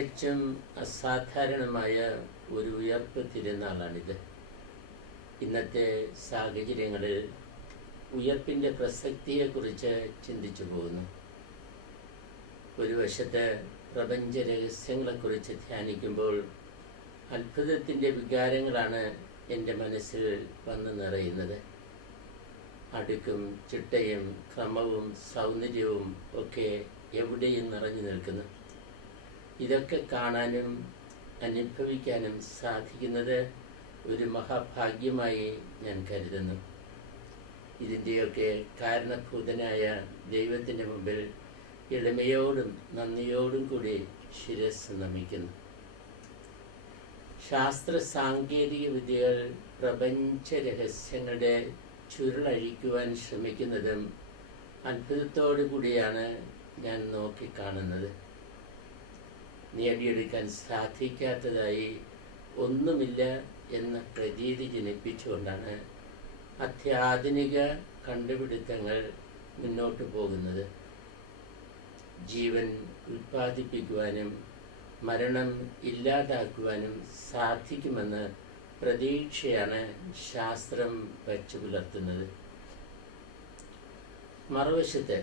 തികച്ചും അസാധാരണമായ ഒരു ഉയർപ്പ് തിരുനാളാണിത്. ഇന്നത്തെ സാഹചര്യങ്ങളിൽ ഉയർപ്പിൻ്റെ പ്രസക്തിയെക്കുറിച്ച് ചിന്തിച്ചു പോകുന്നു. ഒരു വശത്ത് പ്രപഞ്ച രഹസ്യങ്ങളെക്കുറിച്ച് ധ്യാനിക്കുമ്പോൾ അത്ഭുതത്തിൻ്റെ വികാരങ്ങളാണ് എൻ്റെ മനസ്സിൽ വന്നു നിറയുന്നത്. അടുക്കും ചിട്ടയും ക്രമവും സൗന്ദര്യവും ഒക്കെ എവിടെയും നിറഞ്ഞു നിൽക്കുന്നു. ഇതൊക്കെ കാണാനും അനുഭവിക്കാനും സാധിക്കുന്നത് ഒരു മഹാഭാഗ്യമായി ഞാൻ കരുതുന്നു. ഇതിൻ്റെയൊക്കെ കാരണഭൂതനായ ദൈവത്തിൻ്റെ മുമ്പിൽ എളിമയോടും നന്ദിയോടും കൂടി ശിരസ് നമിക്കുന്നു. ശാസ്ത്ര സാങ്കേതിക വിദ്യകൾ പ്രപഞ്ച രഹസ്യങ്ങളുടെ ചുരുളഴിക്കുവാൻ ശ്രമിക്കുന്നതും അത്ഭുതത്തോടു കൂടിയാണ് ഞാൻ നോക്കിക്കാണുന്നത്. നേടിയെടുക്കാൻ സാധിക്കാത്തതായി ഒന്നുമില്ല എന്ന പ്രതീതി ജനിപ്പിച്ചുകൊണ്ടാണ് അത്യാധുനിക കണ്ടുപിടുത്തങ്ങൾ മുന്നോട്ട് പോകുന്നത്. ജീവൻ ഉൽപ്പാദിപ്പിക്കുവാനും മരണം ഇല്ലാതാക്കുവാനും സാധിക്കുമെന്ന് പ്രതീക്ഷയാണ് ശാസ്ത്രം വച്ചു പുലർത്തുന്നത്. മറുവശത്ത്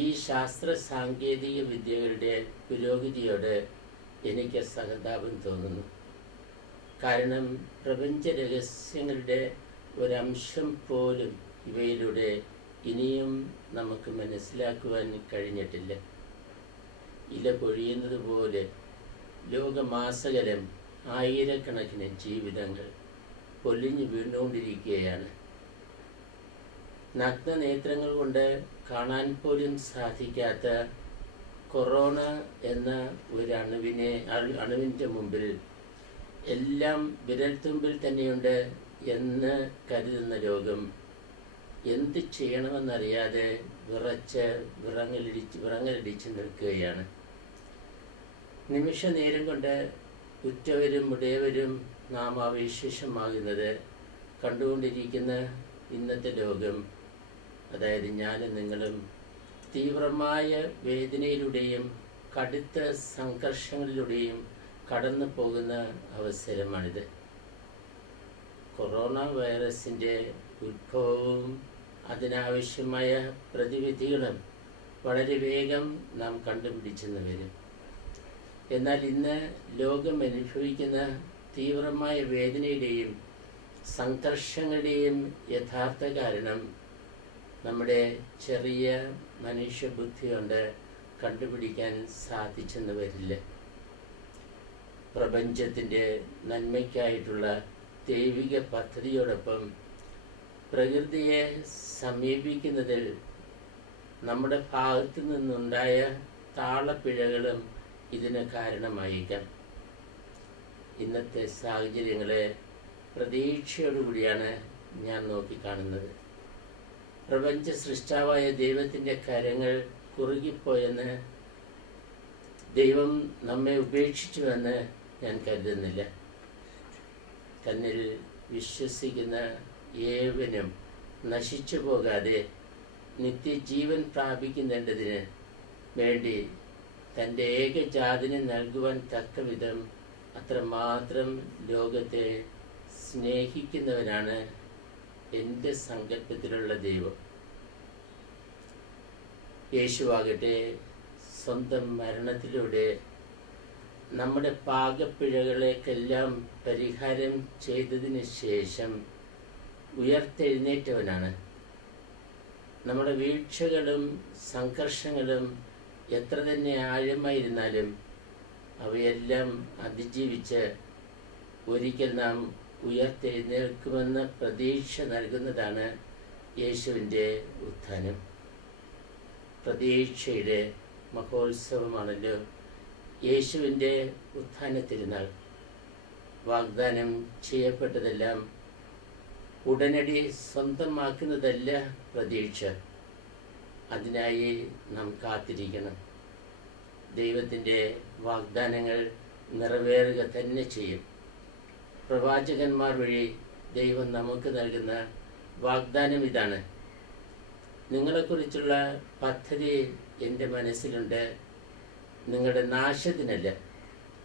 ഈ ശാസ്ത്ര സാങ്കേതിക വിദ്യകളുടെ പുരോഗതിയോട് എനിക്ക് സഹതാപം തോന്നുന്നു. കാരണം പ്രപഞ്ച രഹസ്യങ്ങളുടെ ഒരംശം പോലും ഇവയിലൂടെ ഇനിയും നമുക്ക് മനസ്സിലാക്കുവാൻ കഴിഞ്ഞിട്ടില്ല. ഇല പൊഴിയുന്നത് പോലെ ലോകമാസകലം ആയിരക്കണക്കിന് ജീവിതങ്ങൾ പൊലിഞ്ഞു വീണുകൊണ്ടിരിക്കുകയാണ്. നഗ്നനേത്രങ്ങൾ കൊണ്ട് കാണാൻ പോലും സാധിക്കാത്ത കൊറോണ എന്ന ഒരു അണുവിൻ്റെ മുമ്പിൽ എല്ലാം വിരൽത്തുമ്പിൽ തന്നെയുണ്ട് എന്ന് കരുതുന്ന ലോകം എന്ത് ചെയ്യണമെന്നറിയാതെ വിറങ്ങലിടിച്ച് നിൽക്കുകയാണ്. നിമിഷ നേരം കൊണ്ട് ഉറ്റവരും ഉടയവരും നാമാവശേഷമാകുന്നത് കണ്ടുകൊണ്ടിരിക്കുന്ന ഇന്നത്തെ ലോകം, അതായത് ഞാനും നിങ്ങളും തീവ്രമായ വേദനയിലൂടെയും കടുത്ത സംഘർഷങ്ങളിലൂടെയും കടന്നു പോകുന്ന അവസരമാണിത്. കൊറോണ വൈറസിൻ്റെ ഉത്ഭവവും അതിനാവശ്യമായ പ്രതിവിധികളും വളരെ വേഗം നാം കണ്ടുപിടിച്ചെന്ന് വരും. എന്നാൽ ഇന്ന് ലോകം അനുഭവിക്കുന്ന തീവ്രമായ വേദനയുടെയും സംഘർഷങ്ങളുടെയും യഥാർത്ഥ കാരണം നമ്മുടെ ചെറിയ മനുഷ്യബുദ്ധി കൊണ്ട് കണ്ടുപിടിക്കാൻ സാധിച്ചെന്ന് വരില്ല. പ്രപഞ്ചത്തിൻ്റെ നന്മയ്ക്കായിട്ടുള്ള ദൈവിക പദ്ധതിയോടൊപ്പം പ്രകൃതിയെ സമീപിക്കുന്നതിൽ നമ്മുടെ ഭാഗത്തു നിന്നുണ്ടായ താളപ്പിഴകളും ഇതിന് കാരണമായേക്കാം. ഇന്നത്തെ സാഹചര്യങ്ങളെ പ്രതീക്ഷയോടുകൂടിയാണ് ഞാൻ നോക്കിക്കാണുന്നത്. പ്രപഞ്ച സൃഷ്ടാവായ ദൈവത്തിൻ്റെ കരങ്ങൾ കുറുകിപ്പോയെന്ന്, ദൈവം നമ്മെ ഉപേക്ഷിച്ചുവെന്ന് ഞാൻ കരുതുന്നില്ല. തന്നിൽ വിശ്വസിക്കുന്ന ഏവനും നശിച്ചു പോകാതെ നിത്യജീവൻ പ്രാപിക്കുന്നതിന് വേണ്ടി തൻ്റെ ഏകജാതിനെ നൽകുവാൻ തക്കവിധം അത്രമാത്രം ലോകത്തെ സ്നേഹിക്കുന്നവനാണ് എൻ്റെ സങ്കല്പത്തിലുള്ള ദൈവം. യേശുവാകട്ടെ സ്വന്തം മരണത്തിലൂടെ നമ്മുടെ പാകപ്പിഴകളേക്കെല്ലാം പരിഹാരം ചെയ്തതിന് ശേഷം ഉയർത്തെഴുന്നേറ്റവനാണ്. നമ്മുടെ വീഴ്ചകളും സംഘർഷങ്ങളും എത്ര തന്നെ ആഴമായിരുന്നാലും അവയെല്ലാം അതിജീവിച്ച് ഒരിക്കൽ നാം ഉയർത്തെഴുന്നേൽക്കുമെന്ന പ്രതീക്ഷ നൽകുന്നതാണ് യേശുവിൻ്റെ ഉത്ഥാനം. പ്രതീക്ഷയുടെ മഹോത്സവമാണല്ലോ യേശുവിൻ്റെ ഉത്ഥാന തിരുനാൾ. വാഗ്ദാനം ചെയ്യപ്പെട്ടതെല്ലാം ഉടനടി സ്വന്തമാക്കുന്നതല്ല പ്രതീക്ഷ. അതിനായി നാം കാത്തിരിക്കണം. ദൈവത്തിൻ്റെ വാഗ്ദാനങ്ങൾ നിറവേറുക തന്നെ ചെയ്യും. പ്രവാചകന്മാർ വഴി ദൈവം നമുക്ക് നൽകുന്ന വാഗ്ദാനം ഇതാണ്: നിങ്ങളെക്കുറിച്ചുള്ള പദ്ധതി എൻ്റെ മനസ്സിലുണ്ട്, നിങ്ങളുടെ നാശത്തിനല്ല,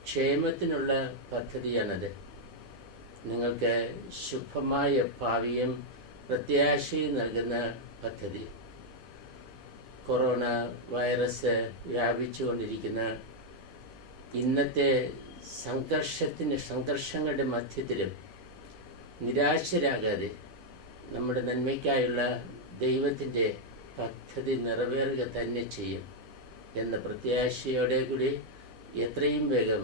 ക്ഷേമത്തിനുള്ള പദ്ധതിയാണത്. നിങ്ങൾക്ക് ശുഭമായ ഭാവിയും പ്രത്യാശയും നൽകുന്ന പദ്ധതി. കൊറോണ വൈറസ് വ്യാപിച്ചുകൊണ്ടിരിക്കുന്ന ഇന്നത്തെ സംഘർഷങ്ങളുടെ മധ്യത്തിലും നിരാശരാകാതെ നമ്മുടെ നന്മയ്ക്കായുള്ള ദൈവത്തിൻ്റെ പദ്ധതി നിറവേറുക തന്നെ ചെയ്യും എന്ന പ്രത്യാശയോടെ കൂടി എത്രയും വേഗം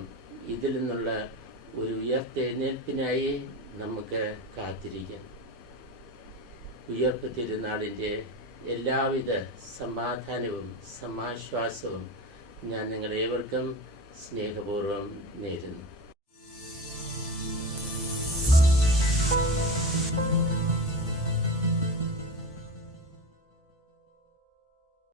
ഇതിൽ നിന്നുള്ള ഒരു ഉയർത്തെഴുന്നേൽപ്പിനായി നമുക്ക് കാത്തിരിക്കാം. ഉയർപ്പ് തിരുനാളിൻ്റെ എല്ലാവിധ സമാധാനവും സമാശ്വാസവും ഞാൻ നിങ്ങളേവർക്കും സ്നേഹപൂർവ്വം നേരുന്നു.